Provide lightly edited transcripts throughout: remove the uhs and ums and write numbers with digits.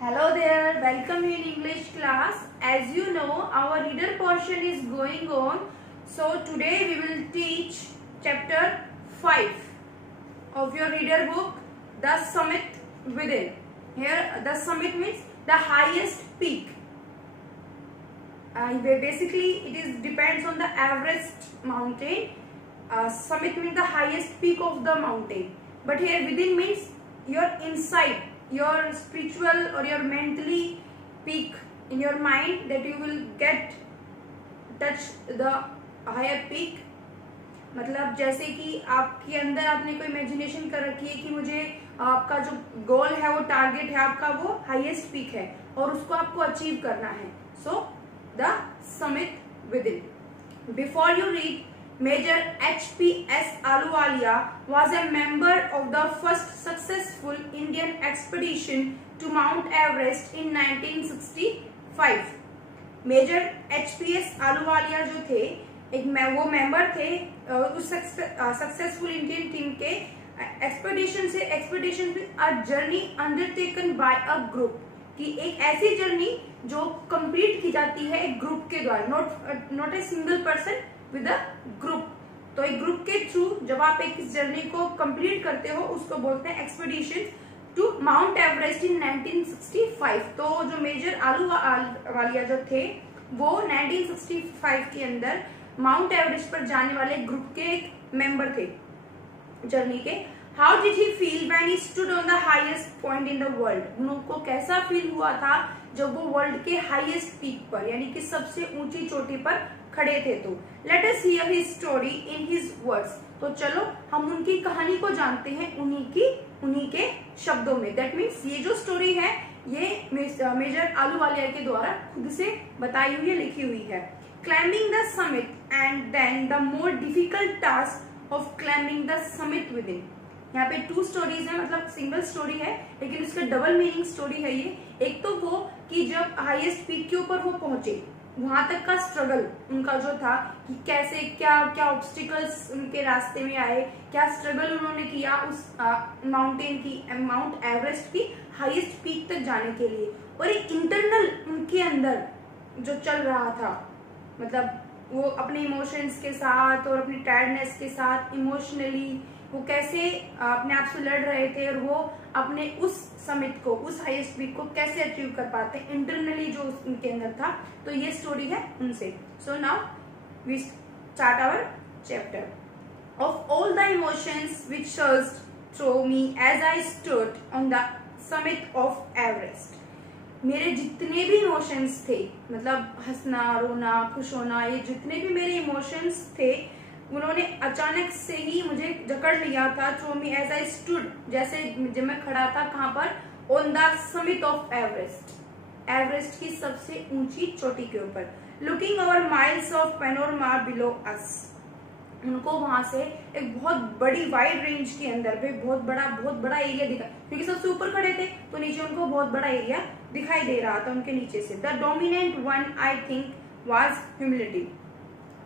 Hello there, welcome in English class. As you know, our reader portion is going on. So today we will teach chapter 5 of your reader book, The Summit Within. Here the summit means the highest peak. Basically it depends on the Everest mountain. Summit means the highest peak of the mountain. But here within means your inside, your spiritual or your mentally peak in your mind, that you will get touch the higher peak. मतलब जैसे कि आपके अंदर आपने कोई imagination कर रखी है कि मुझे आपका जो गोल है, वो टारगेट है आपका, वो हाईएस्ट पीक है और उसको आपको अचीव करना है. So the summit with in. Before you read, Major H.P.S. Ahluwalia was a member of the first successful Indian expedition to Mount Everest in 1965. Major H.P.S. Ahluwalia जो थे, वो मेंबर थे उस सक्सेसफुल इंडियन टीम के expedition a journey undertaken by a group, कि एक ऐसी journey जो कंप्लीट की जाती है एक ग्रुप के द्वारा, not a single person with a group. तो एक ग्रुप के थ्रू जब आप एक इस जर्नी को कंप्लीट करते हो उसको बोलते हैं एक्सपेडिशन टू माउंट एवरेस्ट इन 1965. तो जो मेजर आलूवालिया जो थे वो 1965 के अंदर माउंट एवरेस्ट पर जाने वाले ग्रुप के एक मेंबर थे जर्नी के. How did he feel when he stood on the highest point in the world. उनको कैसा फील हुआ था जब वो वर्ल्ड के हाईएस्ट पीक पर, यानी कि सबसे ऊंची चोटी पर खड़े थे. तो let us here his story in his words. तो चलो हम उनकी कहानी को जानते हैं उन्हीं के शब्दों में. दैट मीन्स ये जो स्टोरी है ये मेजर आलूवालिया के द्वारा खुद से बताई हुई है, लिखी हुई है. Climbing the summit and then the more difficult task of climbing the summit within. यहाँ पे 2 स्टोरीज है, मतलब सिंगल स्टोरी है लेकिन उसका डबल मीनिंग स्टोरी है ये. एक तो वो कि जब हाईएस्ट पीक के ऊपर वो पहुंचे, वहां तक का स्ट्रगल उनका जो था कि कैसे क्या ऑब्स्टिकल्स उनके रास्ते में आए, क्या स्ट्रगल उन्होंने किया उस माउंट एवरेस्ट की हाईएस्ट पीक तक जाने के लिए. और एक इंटरनल उनके अंदर जो चल रहा था, मतलब वो अपने इमोशंस के साथ और अपनी टायर्डनेस के साथ इमोशनली वो कैसे अपने आप से लड़ रहे थे और वो अपने उस समिट को, उस हाईएस्ट पीक को कैसे अचीव कर पाते इंटरनली जो उनके अंदर था. तो ये स्टोरी है उनसे. So now we start our chapter. Of all the emotions which surged through me as I stood on the summit of Everest. मेरे जितने भी इमोशंस थे, मतलब हंसना, रोना, खुश होना, ये जितने भी मेरे इमोशंस थे उन्होंने अचानक से ही मुझे जकड़ लिया था. Through me as I stood, जैसे जब मैं खड़ा था कहाँ पर, on the summit of Everest, Everest की सबसे ऊंची चोटी के ऊपर. Looking over miles of panorama below us. उनको वहां से एक बहुत बड़ी वाइड रेंज के अंदर पे बहुत बड़ा एरिया दिखा, क्योंकि सबसे ऊपर खड़े थे तो नीचे उनको बहुत बड़ा एरिया दिखाई दे रहा था उनके नीचे से. The dominant one I think was humility.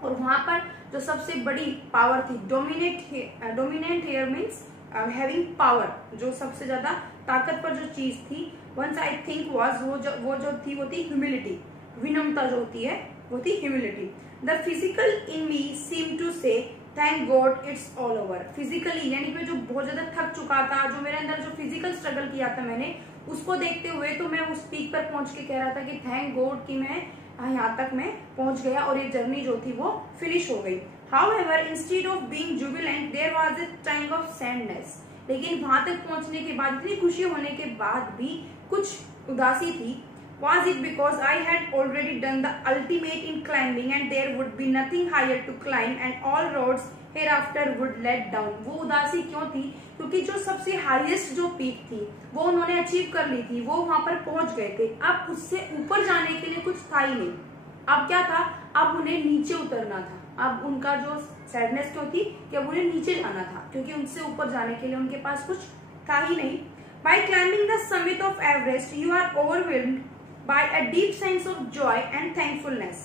और वहां पर जो सबसे बड़ी पावर थी, dominant here means having power, जो सबसे ज्यादा ताकतवर जो चीज थी, वंस आई थिंक वाज वो जो थी वो थी ह्यूमिलिटी. विनम्रता जो होती है वो थी humility. The physical in me seem to say thank God it's all over. Physically यानी कि जो बहुत ज्यादा थक चुका था, जो मेरे अंदर जो फिजिकल स्ट्रगल किया था मैंने, उसको देखते हुए तो मैं उस पीक पर पहुंच के कह रहा था कि थैंक गॉड कि मैं यहाँ तक मैं पहुंच गया और ये जर्नी जो थी वो फिनिश हो गई. However, instead of being jubilant, there was a tang of sadness. लेकिन वहां तक पहुंचने के बाद, इतनी खुशी होने के बाद भी कुछ उदासी थी. Was it because I had already done the ultimate in climbing and there would be nothing higher to climb and all roads hereafter would let down. वो उदासी क्यों थी? क्योंकि जो सबसे हाईएस्ट जो पीक थी वो उन्होंने अचीव कर ली थी, वो वहां पर पहुंच गए थे. अब उससे ऊपर जाने के लिए कुछ था ही नहीं. अब क्या था? अब उन्हें नीचे उतरना था. अब उनका जो सैडनेस क्यों थी कि अब उन्हें नीचे जाना था, क्योंकि उनसे ऊपर जाने के लिए उनके पास कुछ था ही नहीं. By climbing the summit of Everest, you are overwhelmed by a deep sense of joy and thankfulness.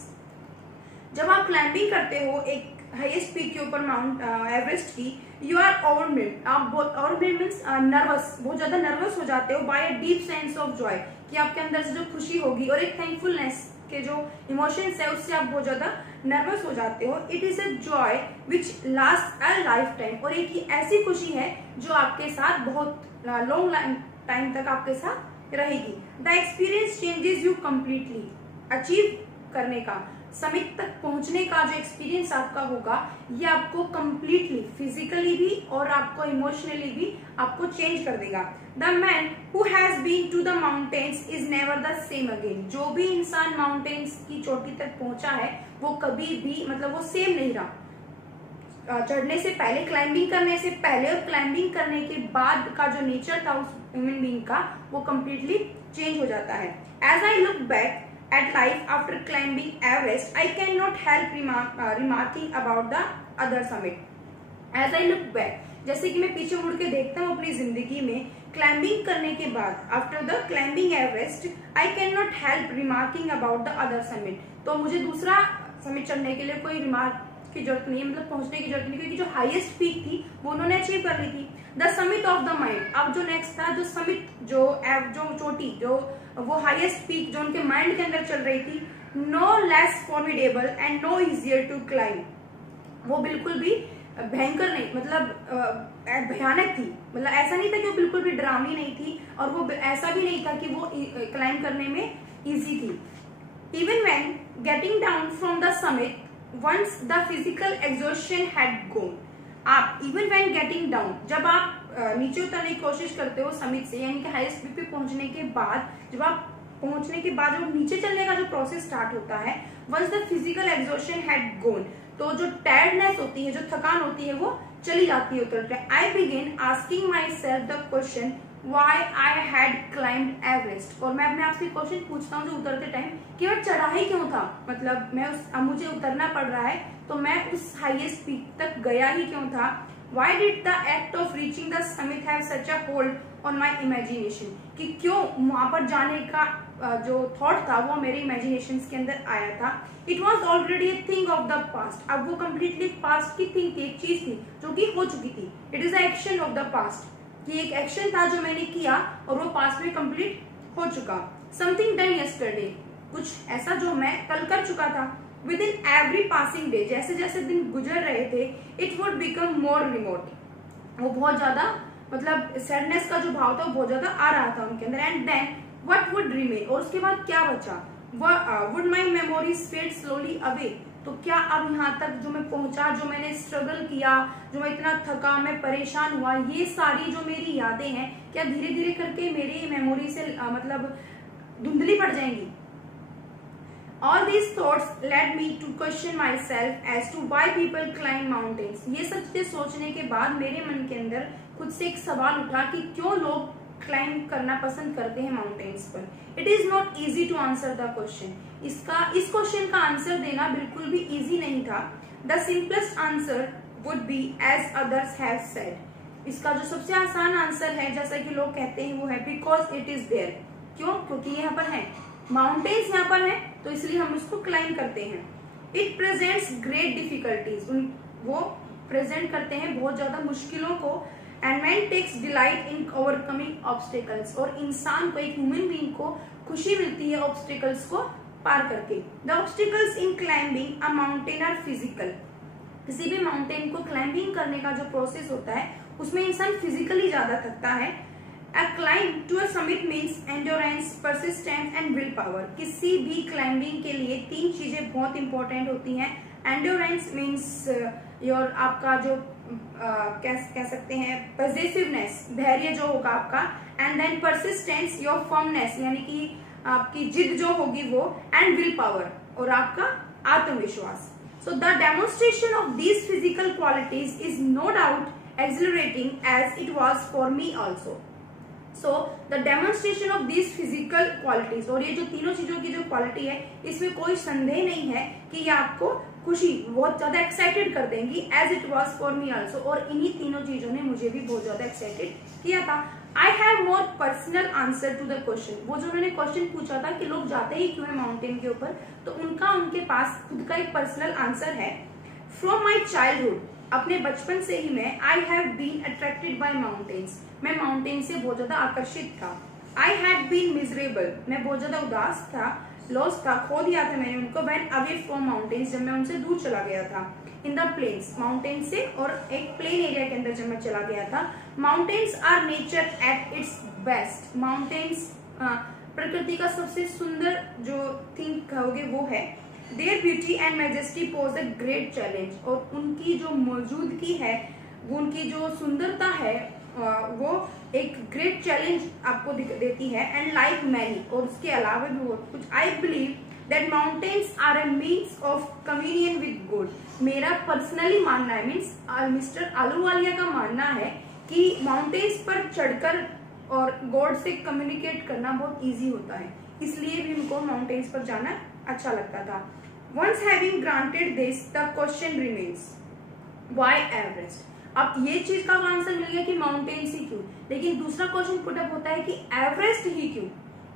जब आप क्लाइंबिंग करते हो एक हाईएस्ट पीक के ऊपर माउंट एवरेस्ट की, यू आर ओवरवेल्म्ड, आप ओवरवेल्म्ड मीन्स नर्वस, बहुत ज्यादा नर्वस हो जाते हो, by a deep sense of joy, कि आपके अंदर से जो खुशी होगी और एक थैंकफुलनेस के जो इमोशंस है उससे आप बहुत ज्यादा नर्वस हो जाते हो। It is a joy which last a life time, और एक ऐसी खुशी है जो आपके साथ बहुत लॉन्ग टाइम तक आपके साथ रहेगी। The experience changes you completely, achieve करने का, समिट तक पहुंचने का जो एक्सपीरियंस आपका होगा ये आपको कंप्लीटली फिजिकली भी और आपको इमोशनली भी आपको चेंज कर देगा। The man who has been to the mountains is never the same again, जो भी इंसान माउंटेन्स की चोटी तक पहुंचा है वो कभी भी मतलब वो सेम नहीं रहा। चढ़ने से पहले, क्लाइंबिंग करने से पहले और क्लाइंबिंग करने के बाद का जो नेचर था उस ह्यूमन बीइंग का वो कंप्लीटली चेंज हो जाता है। As I look back at life after climbing Everest, I cannot help remarking about the other summit. As I look back, जैसे कि मैं पीछे मुड़ के देखता हूँ अपनी जिंदगी में, क्लाइंबिंग करने के बाद after the climbing Everest I can not help remarking about the other summit, तो मुझे दूसरा समिट चढ़ने के लिए कोई रिमार्क की जरूरत नहीं है, मतलब पहुंचने की जरूरत नहीं, क्योंकि जो हाईएस्ट पीक थी वो उन्होंने अचीव कर ली थी। The summit of the mind, अब जो नेक्स्ट था, जो समिट जो चोटी, जो वो हाईएस्ट पीक जो उनके माइंड के अंदर चल रही थी, no less formidable and no easier to climb, वो बिल्कुल भी भयंकर नहीं, मतलब भयानक थी, मतलब ऐसा नहीं था कि वो बिल्कुल भी डरावनी नहीं थी और वो ऐसा भी नहीं था कि वो क्लाइंब करने में इजी थी। Even when getting down from the summit once the physical exhaustion had gone, आप इवन व्हेन गेटिंग डाउन, जब आप नीचे उतरने की कोशिश करते हो समिट से, यानी कि हाईएस्ट पीक पे पहुंचने के बाद, जब आप पहुंचने के बाद जब नीचे चलने का जो प्रोसेस स्टार्ट होता है, once the physical exhaustion had gone, तो जो टायर्डनेस होती है, जो थकान होती है वो चली जाती है उतरते। I begin asking my self the question why I had climbed Everest, और मैं अपने आप से क्वेश्चन पूछता हूँ जो उतरते टाइम कि मैं चढ़ा ही क्यों था, मतलब मैं अब मुझे उतरना पड़ रहा है तो मैं उस हाईएस्ट पीक तक गया ही क्यों था। Why did the act of reaching the summit have such a hold on my imagination, कि क्यों वहां पर जाने का जो थॉट था वो मेरे इमेजिनेशन के अंदर आया था। It was already a thing of the past, अब वो completely past की थिंग थी, एक चीज थी जो कि हो चुकी थी। It is an action of the past, कि एक एक्शन था जो मैंने किया और वो पास्ट में कंप्लीट हो चुका। Something done yesterday, कुछ ऐसा जो मैं कल कर चुका था। With in every passing day, जैसे जैसे दिन गुजर रहे थे, it would become more remote, वो बहुत ज्यादा मतलब सैडनेस का जो भाव था वो बहुत ज्यादा आ रहा था उनके अंदर। And then what would remain, और उसके बाद क्या बचा, would my memories fade slowly away, तो क्या अब यहाँ तक जो मैं पहुंचा, जो मैंने स्ट्रगल किया, जो मैं इतना थका, मैं परेशान हुआ, ये सारी जो मेरी यादें हैं क्या धीरे धीरे करके मेरी मेमोरी से मतलब धुंधली पड़ जाएंगी। All these thoughts led me to question myself as to why people climb mountains. ये सब चीजें सोचने के बाद मेरे मन के अंदर खुद से एक सवाल उठा कि क्यों लोग क्लाइंब करना पसंद करते हैं माउंटेन्स पर। It is not easy to answer the question. इस क्वेश्चन का आंसर देना बिल्कुल भी इजी नहीं था। The simplest answer would be as others have said. इसका जो सबसे आसान आंसर है, जैसा कि लोग कहते हैं, वो है because it is there. क्यों? क्योंकि यहाँ पर है, माउंटेन्स यहाँ पर है तो इसलिए हम उसको क्लाइंब करते हैं। इट प्रेजेंट्स ग्रेट डिफिकल्टीज, वो प्रेजेंट करते हैं बहुत ज्यादा मुश्किलों को। And man takes delight in overcoming obstacles, और इंसान को, एक ह्यूमन बीइंग को खुशी मिलती है ऑब्स्टिकल्स को पार करके। The obstacles in climbing a mountain are physical, किसी भी माउंटेन को क्लाइंबिंग करने का जो प्रोसेस होता है उसमें इंसान फिजिकली ज्यादा थकता है। A climb to a summit means endurance, persistence and will power. किसी भी क्लाइंबिंग के लिए तीन चीजें बहुत इंपॉर्टेंट होती हैं। एंड्योरेंस मीन्स योर आपका जो कह सकते हैं पजेसिवनेस, धैर्य जो होगा आपका, and then persistence your firmness, यानी कि आपकी जिद जो होगी वो, एंड विल पावर, और आपका आत्मविश्वास। So the demonstration of these physical qualities is no doubt exhilarating as it was for me also. So the demonstration of these physical qualities, और ये जो तीनों चीजों की जो क्वालिटी है इसमें कोई संदेह नहीं है कि ये आपको खुशी बहुत ज्यादा एक्साइटेड कर देंगी, as it was for me also, और इन्हीं तीनों चीजों ने मुझे भी बहुत ज्यादा एक्साइटेड किया था। I have more personal answer to the question, वो जो उन्होंने क्वेश्चन पूछा था कि लोग जाते ही क्यों है माउंटेन के ऊपर, तो उनका उनके पास खुद का एक पर्सनल आंसर है। फ्रॉम माई चाइल्डहुड, अपने बचपन से ही मैं I have been attracted by mountains, मैं माउंटेन से बहुत ज्यादा आकर्षित था। आई हैड बीन मिजरेबल, मैं बहुत ज्यादा उदास था, लॉस था, खो दिया था मैंने उनको, व्हेन अवे फ्रॉम माउंटेन्स, जब मैं उनसे दूर चला गया था। इन द प्लेन्स, माउंटेन से और एक प्लेन एरिया के अंदर जब मैं चला गया था। Mountains are nature at its best, mountains प्रकृति का सबसे सुंदर जो थिंग कहोगे वो है। Their beauty and majesty pose a great challenge, और उनकी जो मौजूदगी है, वो उनकी जो सुंदरता है वो एक ग्रेट चैलेंज आपको देती है। एंड लाइक मैनी, और उसके अलावा भी बहुत कुछ, I believe that mountains are a means of communion with God, मेरा पर्सनली मानना है, मीन्स मिस्टर आलूवालिया का मानना है कि माउंटेन्स पर चढ़कर और गॉड से कम्युनिकेट करना बहुत इजी होता है, इसलिए भी उनको माउंटेन्स पर जाना अच्छा लगता था। Once having granted this, the question remains, why Everest? अब ये चीज का आंसर मिल गया कि माउंटेन्स ही क्यों, लेकिन दूसरा क्वेश्चन पुट अप होता है कि एवरेस्ट ही क्यों?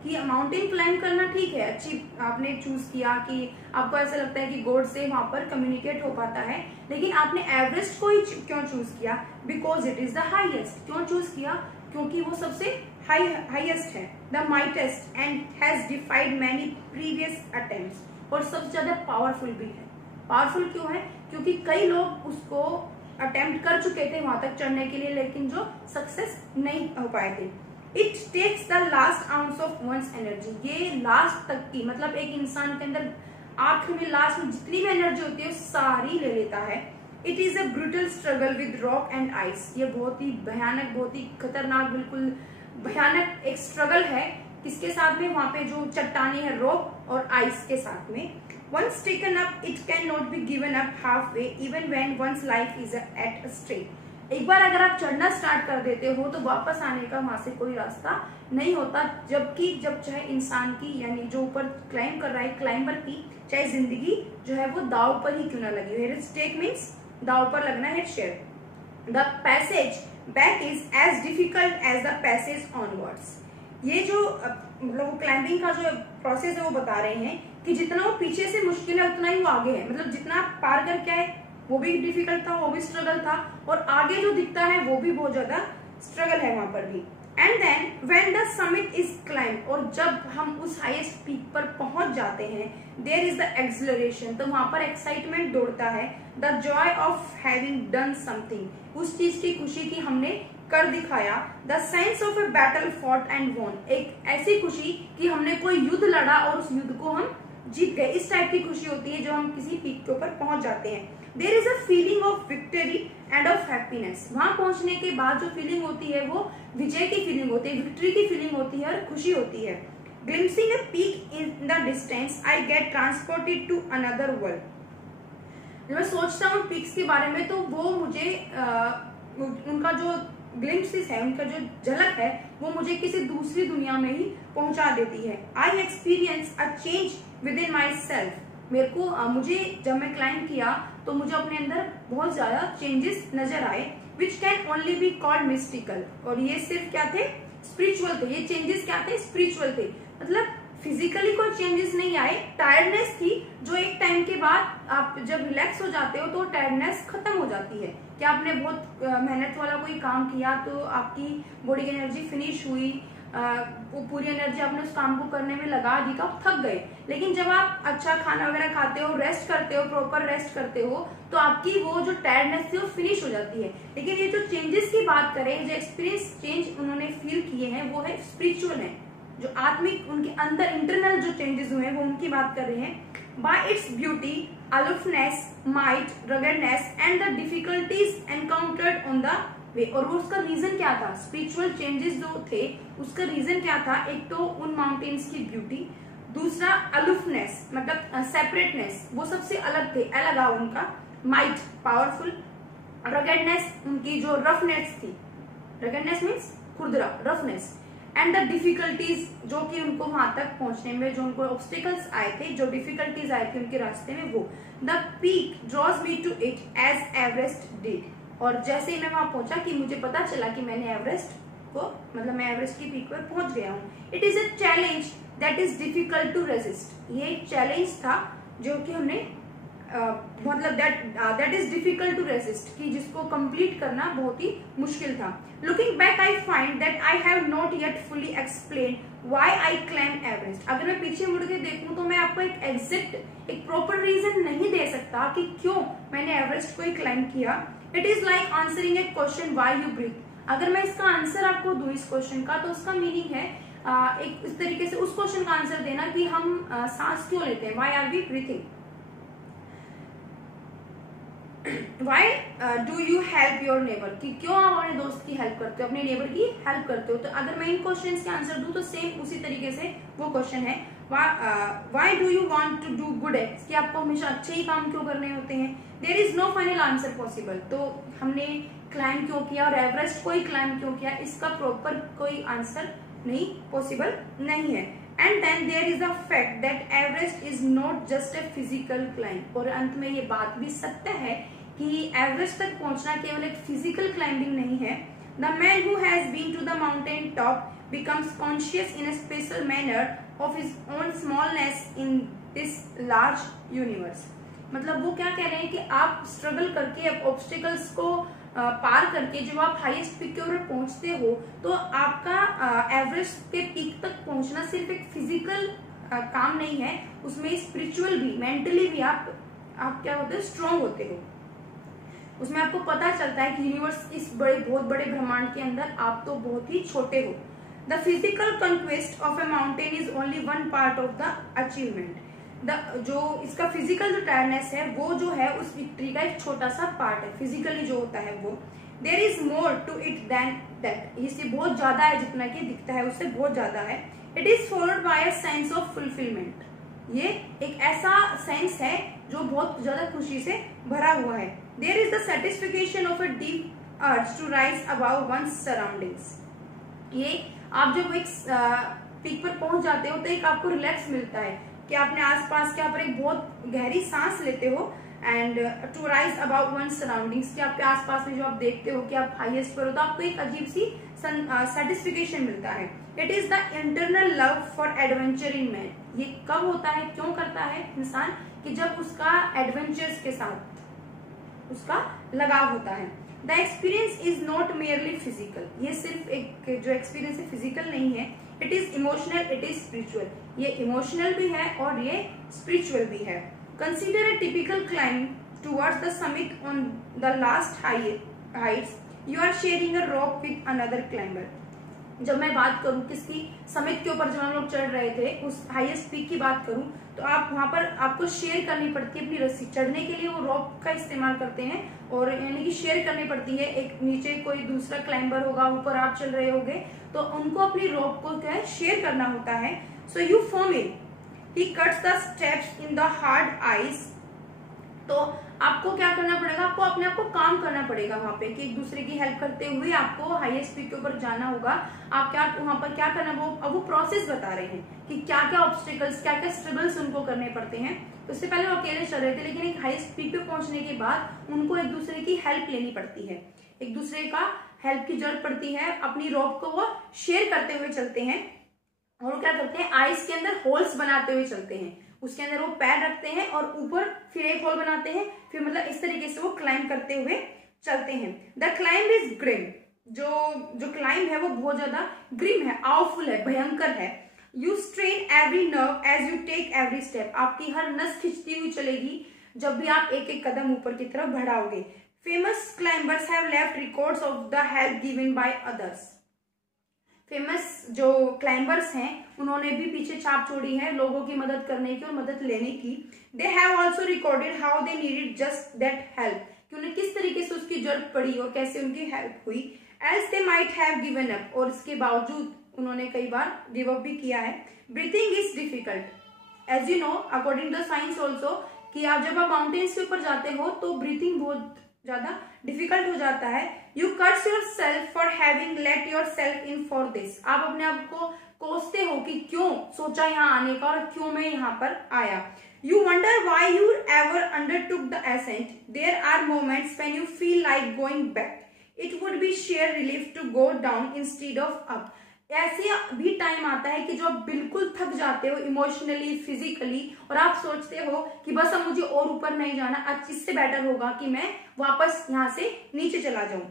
कि माउंटेन क्लाइंब करना ठीक है, अच्छी आपने चूज किया कि आपको ऐसा लगता है कि गॉड से वहां पर कम्युनिकेट हो पाता है, लेकिन आपने एवरेस्ट को ही क्यों चूज किया? Because it is the highest. क्यों चूज किया? क्योंकि वो सबसे हाईएस्ट है, the mightiest and has डिफाइड many previous attempts, और सबसे ज्यादा पावरफुल भी है। पावरफुल क्यों है? क्योंकि कई लोग उसको अटेम्प्ट कर चुके थे वहां तक चढ़ने के लिए, लेकिन जो सक्सेस नहीं हो पाए थे। It takes the last ounce of one's energy, ये लास्ट तक की, मतलब एक इंसान के अंदर आखिर में लास्ट में जितनी भी एनर्जी होती है सारी ले लेता है। It is a brutal struggle with rock and ice, ये बहुत ही भयानक, बहुत ही खतरनाक, बिल्कुल भयानक एक स्ट्रगल है। किसके साथ में? वहां पे जो चट्टाने है, रॉक और आइस के साथ में। Once taken up, it cannot be given up halfway, even when one's life is at stake. एक बार अगर आप चढ़ना स्टार्ट कर देते हो तो वापस आने का वहां से कोई रास्ता नहीं होता, जबकि जब चाहे इंसान की, यानी जो ऊपर क्लाइंब कर रहा है, क्लाइंबर की चाहे जिंदगी जो है वो दाव पर ही क्यों ना लगी हो। स्टेक मीन्स दाव पर लगना है, sheer. The passage back is as difficult as the passage onwards, ये जो मतलब क्लाइंबिंग का जो प्रोसेस है वो बता रहे हैं कि जितना वो पीछे से मुश्किल है उतना ही वो आगे है, मतलब जितना पार करके आए वो भी डिफिकल्ट था, वो भी स्ट्रगल था, और आगे जो दिखता है वो भी बहुत ज्यादा स्ट्रगल है वहां पर भी। And then when the summit is climb, और जब हम उस हाईएस्ट पीक पर पहुंच जाते हैं, देयर इज द एक्सलरेशन, तो वहां पर एक्साइटमेंट दौड़ता है, the joy of having done something, उस चीज की खुशी की हमने कर दिखाया, the sense of a battle fought and won, एक ऐसी खुशी कि हमने कोई युद्ध लड़ा और उस युद्ध को हम जीत गए, इस टाइप की खुशी होती है जो हम किसी पीक के ऊपर पहुंच जाते हैं। There is a feeling of victory and of happiness, वहां पहुंचने के बाद जो फीलिंग होती है वो विजय की फीलिंग होती है, विक्ट्री की फीलिंग होती है और खुशी होती है। Glimpsing a peak in the distance, I get transported to another world. जब मैं सोचता हूँ पिक्स के बारे में तो वो मुझे उनका जो ग्लिम्पसेस है, उनका जो झलक है, वो मुझे किसी दूसरी दुनिया में ही पहुंचा देती है। I experience a change with in my self, मेरे को मुझे जब मैं क्लाइंब किया तो मुझे अपने अंदर बहुत ज्यादा चेंजेस नजर आए, which can only be called mystical, और ये सिर्फ क्या थे? स्पिरिचुअल थे। ये चेंजेस क्या थे? स्पिरिचुअल थे, मतलब फिजिकली कोई चेंजेस नहीं आए, टायर्डनेस थी जो एक टाइम के बाद आप जब रिलैक्स हो जाते हो तो टायर्डनेस खत्म हो जाती है, कि आपने बहुत मेहनत वाला कोई काम किया तो आपकी बॉडी की एनर्जी फिनिश हुई, वो पूरी एनर्जी आपने उस काम को करने में लगा दी तो आप थक गए। लेकिन जब आप अच्छा खाना वगैरह खाते हो, रेस्ट करते हो, प्रॉपर रेस्ट करते हो, तो आपकी वो जो टायर्डनेस थी वो फिनिश हो जाती है। लेकिन ये जो चेंजेस की बात करें, जो एक्सपीरियंस चेंज उन्होंने फील किए हैं वो है स्पिरिचुअल है, जो आत्मिक उनके अंदर इंटरनल जो चेंजेस हुए हैं वो उनकी बात कर रहे हैं। By its beauty, aloofness, might, ruggedness and the difficulties encountered on the way, और वो उसका रीजन क्या था? स्पिरिचुअल चेंजेस जो थे उसका रीजन क्या था? एक तो उन माउंटेन्स की ब्यूटी, दूसरा अलोफनेस मतलब सेपरेटनेस, वो सबसे अलग थे, अलग उनका, माइट पावरफुल, रगडनेस उनकी जो रफनेस थी, रगडनेस मीन्स खुरदरा, रफनेस, एंड द डिफिकल्टीज जो कि उनको वहां तक पहुंचने में जो उनको ऑब्स्टिकल्स आए थे, जो डिफिकल्टीज आए थे उनके रास्ते में, वो the peak draws me to it as Everest did, और जैसे ही मैं वहां पहुंचा कि मुझे पता चला कि मैंने एवरेस्ट को, मतलब मैं एवरेस्ट की पीक पर पहुंच गया हूँ। It is a challenge that is difficult to resist, ये एक चैलेंज था जो कि हमने मतलब that is difficult to resist, कि जिसको कंप्लीट करना बहुत ही मुश्किल था. Looking back I find that I have not yet fully explain why I climb Everest. अगर मैं पीछे मुड़ के देखूं तो मैं आपको एक एग्जैक्ट एक प्रॉपर रीजन नहीं दे सकता कि क्यों मैंने एवरेस्ट को ही क्लाइम किया. It is like answering a question why you breathe. अगर मैं इसका आंसर आपको दूं इस क्वेश्चन का, तो उसका मीनिंग है एक इस तरीके से उस क्वेश्चन का आंसर देना कि हम सांस क्यों लेते हैं. Why are we breathing. Why do you help your neighbor, कि क्यों आप अपने दोस्त की हेल्प करते हो, अपने नेबर की हेल्प करते हो. तो अगर मैं इन क्वेश्चंस के आंसर दूं तो सेम उसी तरीके से वो क्वेश्चन है why do you want to do good acts, कि आपको हमेशा अच्छे ही काम क्यों करने होते हैं. there is no final answer possible. तो हमने क्लाइम क्यों किया और एवरेस्ट को ही क्लाइम क्यों किया, इसका प्रॉपर कोई आंसर नहीं पॉसिबल नहीं है. And then there is a fact that Everest is not just a physical climb. और अंत में ये बात भी सत्य है कि एवरेस्ट तक पहुंचना केवल एक फिजिकल क्लाइंबिंग नहीं है. The man who has been to the mountain top becomes conscious in a special manner of his own smallness in this large universe. मतलब वो क्या कह रहे हैं कि आप स्ट्रगल करके ऑब्स्टिकल्स को पार करके जब आप हाईएस्ट पीक के ऊपर पहुंचते हो, तो आपका एवरेस्ट के पीक तक पहुंचना सिर्फ एक फिजिकल काम नहीं है, उसमें स्पिरिचुअल भी, मेंटली भी आप क्या होते हैं, स्ट्रांग होते हो. उसमें आपको पता चलता है कि यूनिवर्स इस बहुत बड़े ब्रह्मांड के अंदर आप तो बहुत ही छोटे हो. The physical conquest of a mountain is only one part of the achievement. जो इसका फिजिकल जो टायर्डनेस है वो जो है उस विक्ट्री का एक छोटा सा पार्ट है, फिजिकली जो होता है वो. There is more to it than that. इससे बहुत ज्यादा है, जितना कि दिखता है उससे बहुत ज्यादा है. It is followed by a sense of fulfilment. ये एक ऐसा सेंस है जो बहुत ज्यादा खुशी से भरा हुआ है. There is the satisfaction of a deep urge to rise above one's surroundings. ये आप जब एक पीक पर पहुंच जाते हो तो एक आपको रिलैक्स मिलता है कि आपने आसपास के आप एक बहुत गहरी सांस लेते हो. And to rise about one surroundings, कि आपके आसपास में जो आप देखते हो कि आप हाईएस्ट पर हो, तो आपको एक अजीब सी सेटिस्फिकेशन मिलता है. It is the internal love for adventure in man. ये कब होता है, क्यों करता है इंसान, कि जब उसका एडवेंचर्स के साथ उसका लगाव होता है. The experience is not merely physical. ये सिर्फ एक जो एक्सपीरियंस है फिजिकल नहीं है. It is emotional, it is spiritual. ये इमोशनल भी है और ये स्पिरिचुअल भी है. Consider a typical climb towards the summit on the last heights. You are sharing a rope with another climber. जब मैं बात करूं किसकी, समिट के ऊपर जब हम लोग चढ़ रहे थे, उस हाईएस्ट पीक की बात करूं, तो आप वहां पर आपको शेयर करनी पड़ती है अपनी रस्सी. चढ़ने के लिए वो रॉप का इस्तेमाल करते हैं, और यानी कि शेयर करनी पड़ती है. एक नीचे कोई दूसरा क्लाइंबर होगा, ऊपर आप चल रहे होगे, तो उनको अपनी रॉप को क्या है, शेयर करना होता है. So you form it. He cuts the steps in the hard ice. तो आपको क्या करना पड़ेगा, आपको अपने आप को काम करना पड़ेगा वहां पे, कि एक दूसरे की हेल्प करते हुए आपको हाईएस्ट पीक के ऊपर जाना होगा. आप क्या वहां पर क्या करना, वो प्रोसेस बता रहे हैं कि क्या क्या ऑब्स्टिकल्स, क्या क्या स्ट्रगल्स उनको करने पड़ते हैं. तो इससे पहले वो अकेले चल रहे थे, लेकिन एक हाईएस्ट पीक पे पहुंचने के बाद उनको एक दूसरे की हेल्प लेनी पड़ती है, एक दूसरे का हेल्प की जरूरत पड़ती है. अपनी रॉप को वो शेयर करते हुए चलते हैं, और वो क्या करते हैं, आइस के अंदर होल्स बनाते हुए चलते हैं. उसके अंदर वो पैर रखते हैं और ऊपर फिर एक होल बनाते हैं, फिर मतलब इस तरीके से वो क्लाइंब करते हुए चलते हैं. The climb is grim. जो क्लाइंब है वो बहुत ज्यादा ग्रिम है, आवफुल है, भयंकर है. You strain every nerve as you take every step. आपकी हर नस खिंचती हुई चलेगी जब भी आप एक एक कदम ऊपर की तरफ बढ़ाओगे. Famous climbers have left records of the help given by others. Famous जो क्लाइंबर्स हैं उन्होंने भी पीछे छाप छोड़ी है लोगों की मदद करने की और मदद लेने की. They have also recorded how they needed just that help, कि उन्हें किस तरीके से उसकी जरूरत पड़ी और कैसे उनकी हेल्प हुई. Else they might have given up, और इसके बावजूद उन्होंने कई बार गिव अप भी किया है. Breathing is difficult as you know according to science also, कि आप जब आप माउंटेन्स के ऊपर जाते हो तो ब्रीथिंग बहुत ज्यादा डिफिकल्ट हो जाता है. You curse yourself for having let yourself in for this. आप अपने आप को कोसते हो कि क्यों सोचा यहाँ आने का और क्यों मैं यहाँ पर आया. You wonder why you ever undertook the ascent. There are moments when you feel like going back. It would be sheer relief to go down instead of up. ऐसे भी टाइम आता है कि जो आप बिल्कुल थक जाते हो इमोशनली, फिजिकली, और आप सोचते हो कि बस अब मुझे और ऊपर नहीं जाना, आज इससे बेटर होगा कि मैं वापस यहाँ से नीचे चला जाऊं।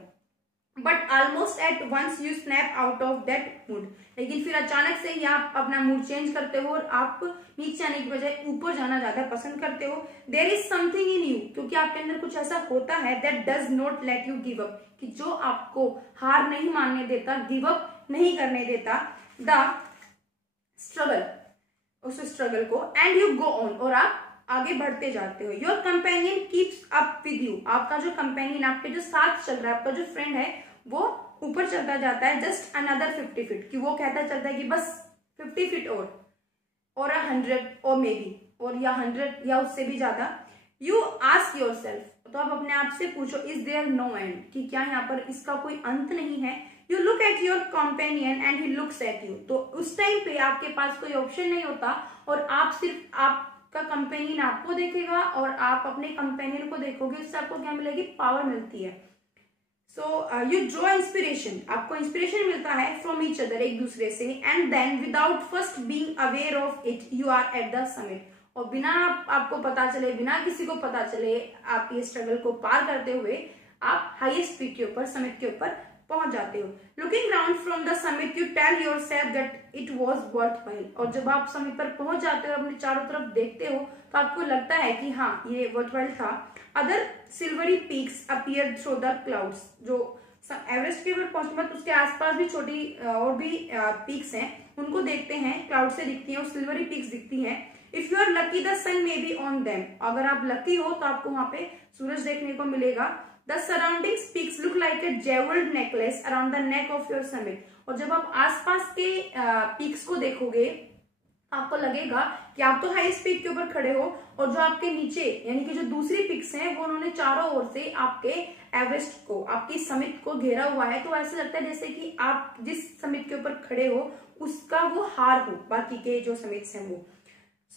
But almost at once you snap out of that mood, लेकिन फिर अचानक से ही आप अपना मूड चेंज करते हो और आप नीचे आने की बजाय ऊपर जाना ज्यादा पसंद करते हो। There is something in you, क्योंकि आपके अंदर कुछ ऐसा होता है that does not let you give up, कि जो आपको हार नहीं मानने देता, गिव अप नहीं करने देता द स्ट्रगल, उस स्ट्रगल को, एंड यू गो ऑन, और आप आगे बढ़ते जाते हो। Your companion keeps up with you, आपका जो कंपेनियन, आपके जो साथ चल रहा है, आपका जो फ्रेंड है, वो ऊपर चलता जाता है जस्ट अनदर 50 फीट, कि वो कहता चलता है कि बस 50 फीट और 100 और मे बी, और या 100 या उससे भी ज्यादा। यू आस्क योर सेल्फ, तो आप अपने आप से पूछो, इज देयर नो एंड, कि क्या यहाँ पर इसका कोई अंत नहीं है। You look at your companion and he looks at you, तो उस टाइम पे आपके पास कोई ऑप्शन नहीं होता और आप सिर्फ आपका कंपेनियन आपको देखेगा और आप अपने कंपेनियन को देखोगे, उससे आपको क्या मिलेगी, पावर मिलती है। सो यू ड्रॉ इंस्पिरेशन, आपको इंस्पिरेशन मिलता है फ्रॉम ईच अदर, एक दूसरे से, and then without first being aware of it you are at the summit, और बिना आपको पता चले, बिना किसी को पता चले, आप ये स्ट्रगल को पार करते हुए आप हाईएस्ट पीक के ऊपर, समिट के ऊपर पहुंच जाते हो। Looking round from the summit you tell yourself that it was worthwhile, और जब आप समिट पर पहुंच जाते हो, अपने चारों तरफ देखते हो, तो आपको लगता है कि हाँ, ये वर्थ वाइल था। Other silvery peaks appear through the clouds, जो एवरेस्ट के ऊपर पहुंचने बाद उसके आसपास भी छोटी और भी पीक्स हैं, उनको देखते हैं, क्लाउड से दिखती हैं, और सिल्वरी पीक्स दिखती हैं। If you are lucky the sun may be on them, अगर आप लकी हो तो आपको वहां पे सूरज देखने को मिलेगा। The surrounding peaks look like a jewelled necklace around the neck of your summit, और जब आप आसपास के पीक्स को देखोगे, आपको लगेगा कि आप तो हाईएस्ट पीक के ऊपर खड़े हो, और जो आपके नीचे यानी कि जो दूसरी पिक्स हैं, वो उन्होंने चारों ओर से आपके एवरेस्ट को, आपकी समिट को घेरा हुआ है। तो ऐसा लगता है जैसे कि आप जिस समिट के ऊपर खड़े हो उसका वो हार हो बाकी के जो समिट्स हैं वो।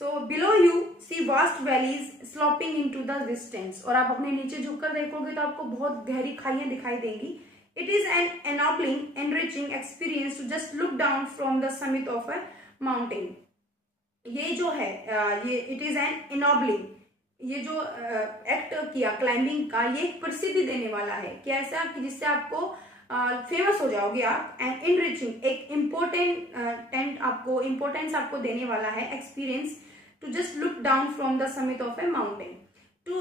So below you see vast valleys sloping into the distance, और आप अपने नीचे झुककर देखोगे तो आपको बहुत गहरी खाइयां दिखाई देंगी। It is an ennobling enriching experience to just look down from the summit of a mountain. ये जो है ये इट इज एन इनॉबलिंग, ये जो एक्ट किया क्लाइंबिंग का, ये प्रसिद्धि देने वाला है कि ऐसा कि जिससे आपको फेमस हो जाओगे आप, एंड इनरिचिंग, एक इम्पोर्टेंट आपको इम्पोर्टेंस आपको देने वाला है experience, to just look down from the summit of a mountain, to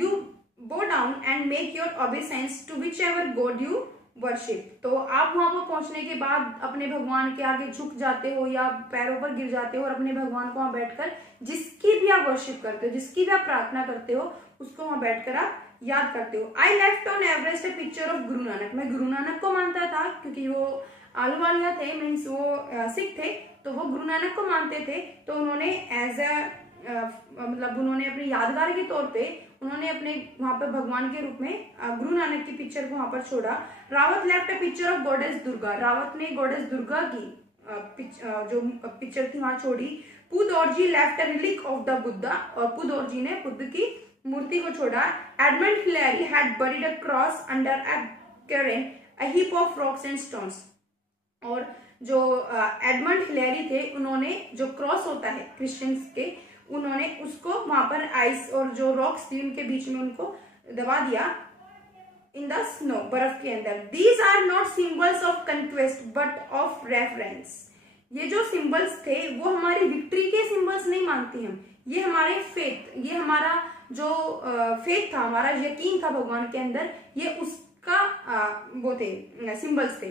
you go down and make your obeisance to whichever god you worship. तो आप वहां पर पहुंचने के बाद अपने भगवान के आगे झुक जाते हो या पैरों पर गिर जाते हो, और अपने भगवान को वहां बैठकर जिसकी भी आप वर्शिप करते हो, जिसकी भी आप प्रार्थना करते हो, उसको वहां बैठकर आप याद करते हो। I left on Everest A picture of Guru Nanak, मैं गुरु नानक को मानता था क्योंकि वो आलूवालिया थे, मीन्स वो सिख थे, तो वो गुरु नानक को मानते थे, तो उन्होंने एज ए मतलब उन्होंने अपनी यादगार के तौर पे उन्होंने अपने वहां पर भगवान के रूप में गुरु नानक की पिक्चर को वहां पर छोड़ा। Rawat left a picture of goddess Durga, Rawat ने गॉडेस दुर्गा की जो पिक्चर थी वहां छोड़ी। Phu Dorji left a relic of the Buddha, और पू दौरजी ने बुद्ध की मूर्ति को छोड़ा। Edmund Hillary had buried a cross under a cairn a heap of rocks and stones, और जो एडमंड हिलेरी थे, उन्होंने जो क्रॉस होता है क्रिश्चियंस के, उन्होंने उसको वहां पर आइस और जो रॉक्स थी उनके बीच में उनको दबा दिया इन द स्नो, बर्फ के अंदर। These are not symbols of conquest but of reference, ये जो सिंबल्स थे वो हमारी विक्ट्री के सिंबल्स नहीं मानते हम, ये हमारे फेथ, ये हमारा जो फेथ था, हमारा यकीन था भगवान के अंदर, ये उसका वो थे सिंबल्स थे।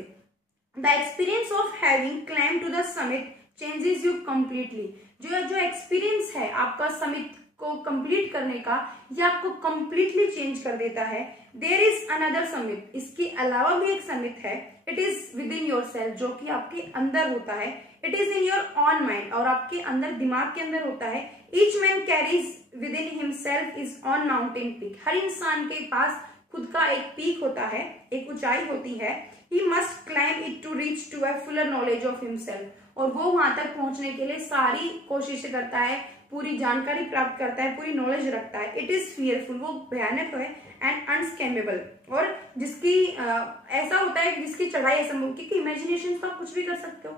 The experience of having climb to the summit changes you completely, जो एक्सपीरियंस है आपका समिट को कंप्लीट करने का, ये आपको कंप्लीटली चेंज कर देता है। देयर इज अनदर समिट, इसके अलावा भी एक समिट है। It is within yourself, जो कि आपके अंदर होता है। It is in your own mind, और आपके अंदर दिमाग के अंदर होता है। Each man carries within himself his own mountain peak, हर इंसान के पास खुद का एक पीक होता है, एक ऊंचाई होती है। He must climb it to reach to a fuller knowledge of himself, और वो वहां तक पहुंचने के लिए सारी कोशिश करता है, पूरी जानकारी प्राप्त करता है, पूरी नॉलेज रखता है। इट इज फियरफुल, वो भयानक है, एंड अनस्कैमेबल, और जिसकी ऐसा होता है कि जिसकी चढ़ाई असंभव, क्योंकि इमेजिनेशन तो आप कुछ भी कर सकते हो,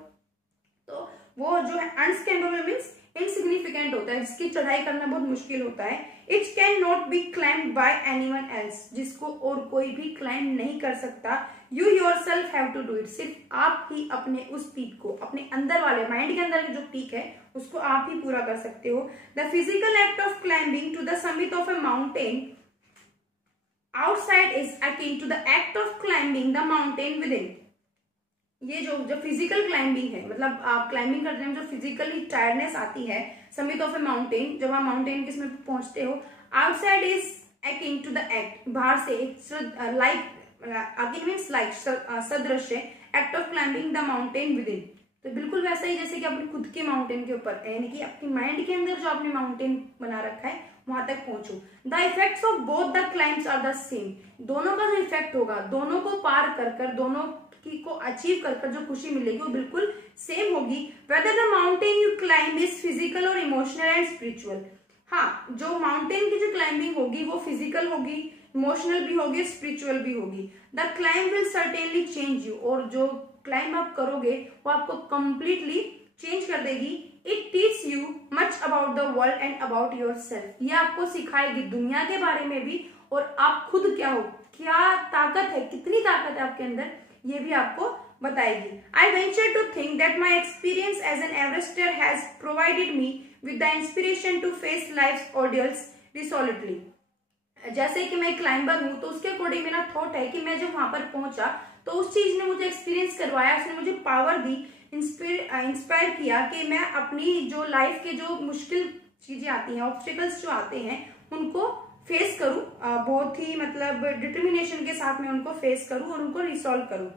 तो वो जो है अनस्कैमेबल मीन्स इनसिग्निफिकेंट होता है, जिसकी चढ़ाई करना बहुत मुश्किल होता है। It can not be climbed by anyone else, जिसको और कोई भी क्लाइम नहीं कर सकता। You yourself have to do it, सिर्फ आप ही अपने उस पीक को, अपने अंदर वाले माइंड के अंदर जो पीक है उसको आप ही पूरा कर सकते हो। The physical act of climbing to the summit of a mountain outside is akin to the act of climbing the mountain within. ये जो फिजिकल क्लाइंबिंग है, मतलब आप क्लाइंबिंग करते हैं, जो फिजिकली टायर्डनेस आती है समिट ऑफ ए माउंटेन, जब आप माउंटेन के इसमें पहुंचते हो, outside is akin to the act, बाहर से लाइक अकिन मीन्स लाइक सदृश्य, act of climbing the mountain within, तो बिल्कुल वैसा ही जैसे कि अपने खुद के माउंटेन के ऊपर, यानी कि अपनी माइंड के अंदर जो आपने माउंटेन बना रखा है वहां तक पहुंचो। The effects of both the climbs are the same, दोनों का जो इफेक्ट होगा, दोनों को पार कर दोनों की को अचीव कर जो खुशी मिलेगी वो बिल्कुल सेम होगी। Whether the mountain you climb is physical और इमोशनल एंड स्पिरिचुअल, हाँ जो माउंटेन की जो क्लाइंबिंग होगी वो फिजिकल होगी, इमोशनल भी होगी, स्पिरिचुअल भी होगी। The climb will certainly change you, और जो क्लाइंब आप करोगे वो आपको कंप्लीटली चेंज कर देगी। It teach you much about the world and about your self, ये आपको सिखाएगी दुनिया के बारे में भी, और आप खुद क्या हो, क्या ताकत है, कितनी ताकत है आपके अंदर, ये भी आपको बताएगी। I venture to think that my experience as an Everester has provided me with the inspiration to face life ordeals resolutely. जैसे कि मैं क्लाइंबर हूं, तो उसके अकॉर्डिंग मेरा थॉट है कि मैं जब वहां पर पहुंचा तो उस चीज ने मुझे एक्सपीरियंस करवाया, उसने मुझे पावर दी, इंस्पायर किया कि मैं अपनी जो लाइफ के जो मुश्किल चीजें आती हैं, ऑब्स्टिकल्स जो आते हैं, उनको फेस करूं, बहुत ही मतलब डिटर्मिनेशन के साथ में उनको फेस करूं और उनको रिसॉल्व करूं।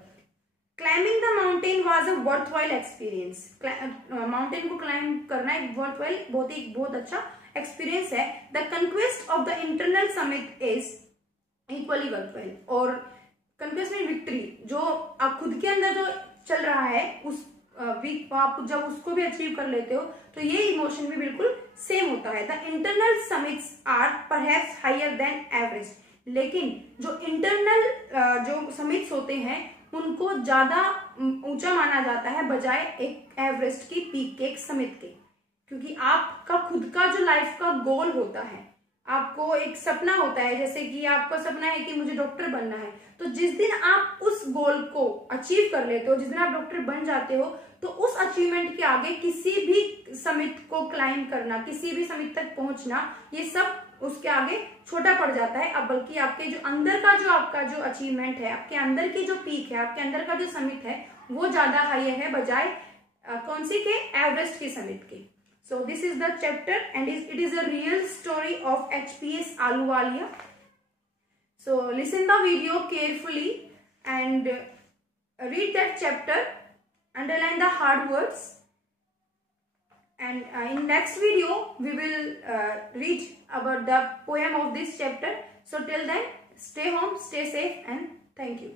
Climbing the mountain was a worthwhile experience, mountain को क्लाइंब करना एक वर्थवाइल, बहुत अच्छा एक्सपीरियंस है। The conquest of the internal summit is equally worthwhile, और कंक्वेस्ट में विक्ट्री, जो आप खुद के अंदर जो चल रहा है उस आप जब उसको भी अचीव कर लेते हो तो ये इमोशन भी बिल्कुल सेम होता है। The internal summits are perhaps higher than average, लेकिन जो इंटरनल जो समिट्स होते हैं उनको ज्यादा ऊंचा माना जाता है बजाय एक एवरेस्ट की पीक के, एक समिट के, क्योंकि आपका खुद का जो लाइफ का गोल होता है, आपको एक सपना होता है, जैसे कि आपका सपना है कि मुझे डॉक्टर बनना है, तो जिस दिन आप उस गोल को अचीव कर लेते हो, जिस दिन आप डॉक्टर बन जाते हो, तो उस अचीवमेंट के आगे किसी भी समिट को क्लाइंब करना, किसी भी समिट तक पहुंचना, ये सब उसके आगे छोटा पड़ जाता है। अब बल्कि आपके जो अंदर का जो आपका जो अचीवमेंट है, आपके अंदर की जो पीक है, आपके अंदर का जो समिट है, वो ज्यादा हाई है बजाय कौन सी के, एवरेस्ट के समिट के। So this is the chapter and it is a real story of HPS Ahluwalia. So listen the video carefully and read that chapter, underline the hard words, and in next video we will read about the poem of this chapter. So till then, stay home, stay safe, and thank you.